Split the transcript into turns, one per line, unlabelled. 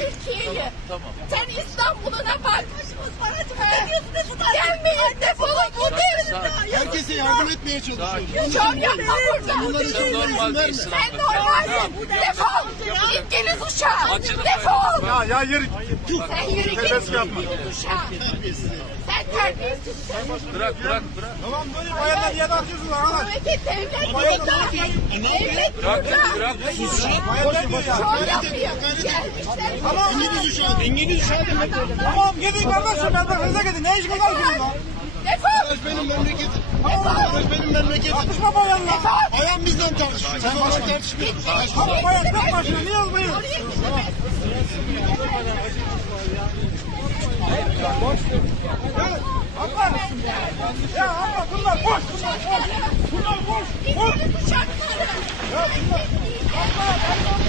Türkiye'yi.
Tamam.
Sen İstanbul'una bak. Gelmeyin defolun bu devrimde.
Herkese yardım etmeye çalışıyoruz.
Çok yapma burada.
Bunları
Sen
şey
normal değilsin
Sen normalsin. Defol. İngiliz uşağı.
Açılın.
Defol.
Ya ya yürü.
Sen yürü git.
Serbest yapma.
Uşağı. Sen terbiyesizsin.
Bırak bırak bırak.
Tamam böyle bayanlar niye tartışıyorsunuz arkadaş?
Devlet burada. Devlet
Bırak
burada.
bırak.
Diyor ya.
Şov yapıyor.
Uşağı. İngiliz uşağı demek.
Tamam gidin kardeşim memleketinize gidin. Ne işiniz var sizin lan?
Defol.
Barış benim memleketim. Barış benim memleketim.
Tartışma bayanla.
Ayağım bizden tartışıyor. Sen başka tartışmıyorsun.
Tamam bayan tek başına niye
gidemezsin.
Abla. Ya abla bunlar boş bunlar boş. Bunlar boş. Boş. Ya bunlar. Abla.